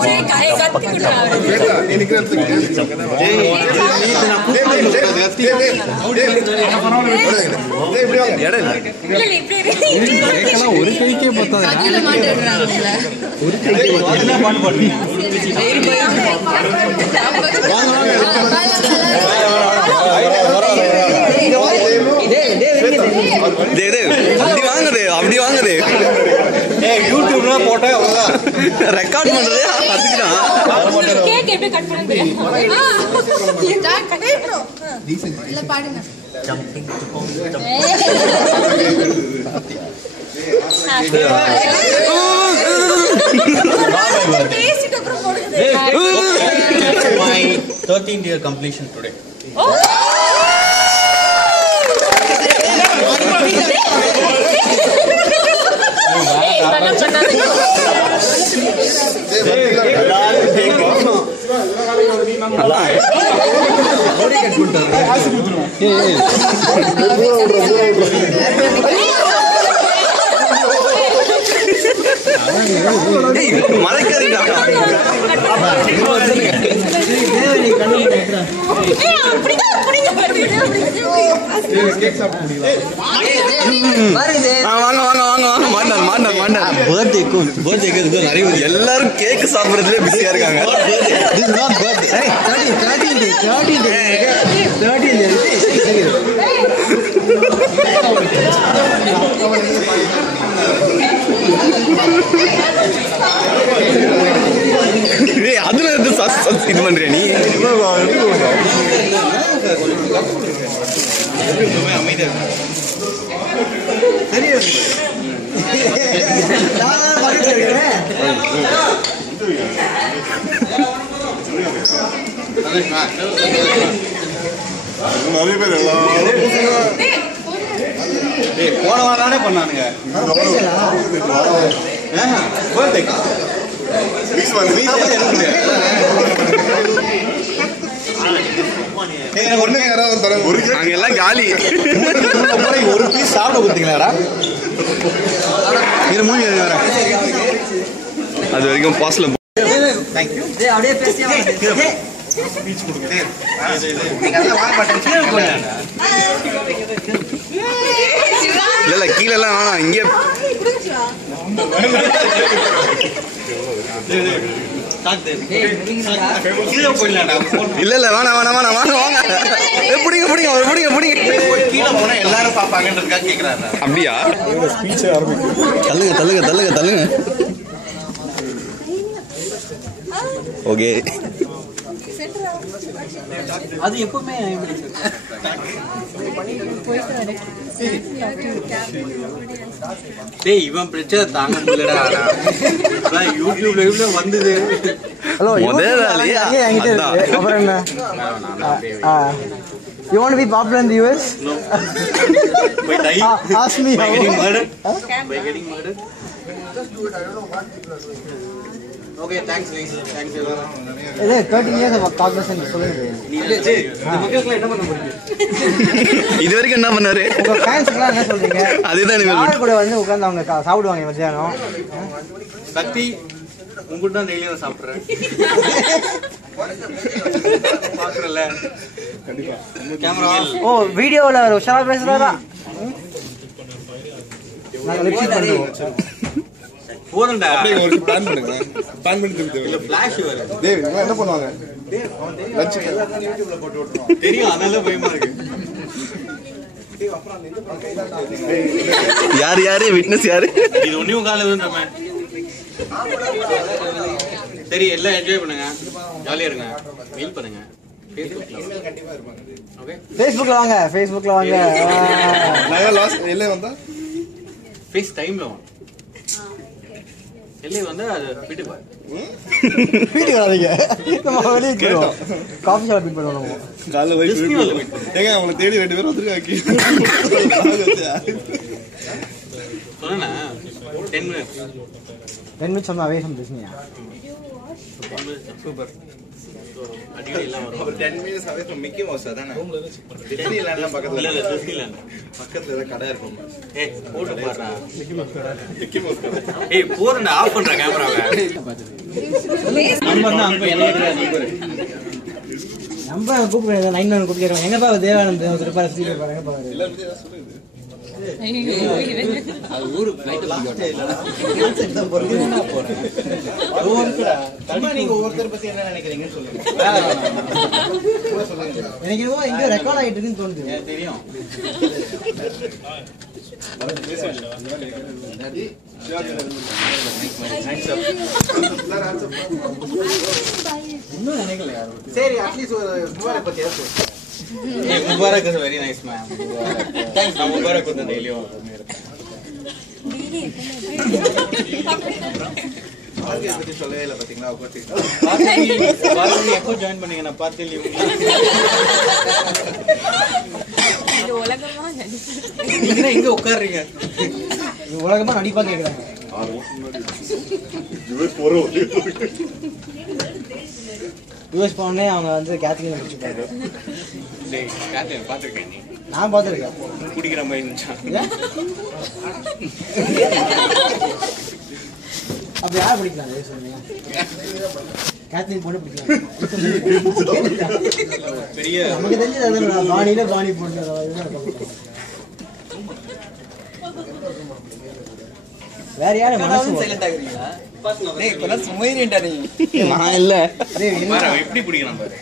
ஒரே காயை கத்தி குடுறாங்க நீ நிக்கிறதுக்கு ஒரு கைக்கே பத்தாது ஒரு கைக்கே பாட்டு பாடு அப்படி வாங்குது யூடியூப்ல போட்டா ரெக்கார்ட் பண்றது அதுக்குதான் கேக் எப்படி கட் பண்ணனும் இல்ல பாடுங்க jumping to home My 13th year completion today. எல்லாரும் கேக் சாப்பிடுறதுல பிஸியா இருக்காங்க. அதுல இது பண்றியா நீ? அமைதியா நிறைய பேர் போன வாரம் பண்ணானுங்க. எல்லாம் காலி. ஒரு பீஸ் சாப்பிட கொடுத்தீங்களாடா? அது வரைக்கும் பாஸ்ல இல்ல கீழே எல்லாம் வேணாம், இங்கே இல்ல இல்ல வேணாம் வேணாம் வேணாம் வேணாம் வாங்க. பிடிங்க பிடிங்க ஒரு பிடிங்க பிடிங்க. கீழே போனா எல்லாரும் பாப்பாங்கன்றதுக்காக கேக்குறாங்க. அப்படியா? தள்ளுங்க தள்ளுங்க தள்ளுங்க தள்ளுங்க. ஓகே. அது எப்பவுமே இவன் பிரச்சனை தாங்க முடியலடா. யூடியூப்ல வந்தது. ஹலோ அப்புறம் என்ன? You want to be popular in the US? No. By dying? Ask me. By getting murdered? By getting murdered? Okay, thanks guys. Thanks everyone. இதே 13 years of cognizance சொல்லுங்க. மக்களுக்கு என்ன பண்ண போறீங்க? இது வரைக்கும் என்ன பண்ணாரு? உங்க ஃபேன்ஸ்லாம் என்ன சொல்றீங்க? அதுதான் நீங்க யார் கூட வந்து உட்கார்ந்து அவங்க சாப்பிடுவாங்க மத்தியானம்? சக்தி உங்ககிட்ட தான் டெய்லி நான் சாப்பிடுறேன். பாக்குறல கண்டிப்பா கேமரா. ஓ வீடியோல உஷாரா பேசுறாரா? நான் லிப்சிங் பண்ணுவோம். போறடா அப்படியே ஒரு பிளான் பண்ணுங்க. பிளான் பண்ணி திருப்பி இல்ல ஃபிளாஷ் வர. டேய் இவங்க என்ன பண்ணுவாங்க? லஞ்ச் யூடியூப்ல போட்டு விட்டுறோம். தெரியும் அதனால பயமா இருக்கு. யார் யாரு விட்னஸ் யாரு? இது ஒண்ணும் கால விடுறமே. சரி எல்லாம் என்ஜாய் பண்ணுங்க. ஜாலியா இருங்க. மெயில் பண்ணுங்க. ஃபேஸ்புக்ல வாங்க. ஃபேஸ்புக்ல வாங்க. நான் லாஸ்ட் எல்லே வந்தா ஃபேஸ் டைம்ல வாங்க. எல்லே வந்தா அது வீட்டுக்கு வா. வீட்டுக்கு வராதீங்க. நம்ம வெளிய போறோம். காபி ஷாப் மீட் பண்ணுவோம். காலைல வைஸ் ஏங்க அவங்கள தேடி ரெண்டு பேர் வந்திருக்காங்க. சொன்னா 10 minutes. 10 minutes from away from Disney. Super. Our 10 minutes away from Mickey Mouse அதானே டிஸ்னிலாண்ட்ல பக்கத்துல இல்ல டிஸ்னிலாண்ட் பக்கத்துல ஏதோ கடை இருக்கும் ஏய் போட்டு பாறா Mickey Mouse ஏய் போறேன் ஆஃப் பண்ற கேமராவை நம்ம தான் அங்க என்ன கேக்குறாரு நம்ம கூப்பிடுறாங்க 9 கூப்பிடுறாங்க எங்கப்பா தேவானந்த் ஒரு ரூபாய் ஸ்பீக்கர் பாருங்க பாருங்க எல்லாரும் தான் சொல்லுது அது ஊரு ஃளைட் கான்செப்ட் தான் போறேன் நான் போறேன் தம்மா நீங்க ஒவ்வொருத்தர் பத்தி என்ன நினைக்கிறீங்கன்னு சொல்லுங்க எனக்கு என்னமோ இங்க ரெக்கார்ட் ஆயிட்டு இருக்குன்னு தோணுது எனக்கு தெரியும் இன்னும் நினைக்கல யாரும் சரி அட்லீஸ்ட் ஒரு முபாரக் பத்தி ஏதாவது Mubarak is very nice man. Thanks. Mubarak with the daily சொல்லவே இல்லை பாத்தீங்களா எப்போ ஜாயின் பண்ணீங்க நான் பார்த்து நீங்க இங்க உட்காருறீங்க உலகமா நடிப்பா கேக்குறாங்க யூஎஸ் போனே அவங்க வந்து கேத்ரின் முடிச்சுட்டாங்க கேத்ரின் பாத்துருக்கேன் நீ நான் பார்த்துருக்கேன் குடிக்கிற மாதிரி இருந்துச்சா அப்ப யார் பிடிக்கலாம் சொன்னீங்க கேத்ரின் பொண்ணு பிடிக்கலாம் பெரிய நமக்கு தெரிஞ்சது பாணியில பாணி பொண்ணு வேற யாரு மனசு சைலண்ட் ஆகுறீங்களா டேய் இப்ப சுமைரேண்டா நீ நான் இல்ல டேய் எப்படி பிடிக்கலாம் பாரு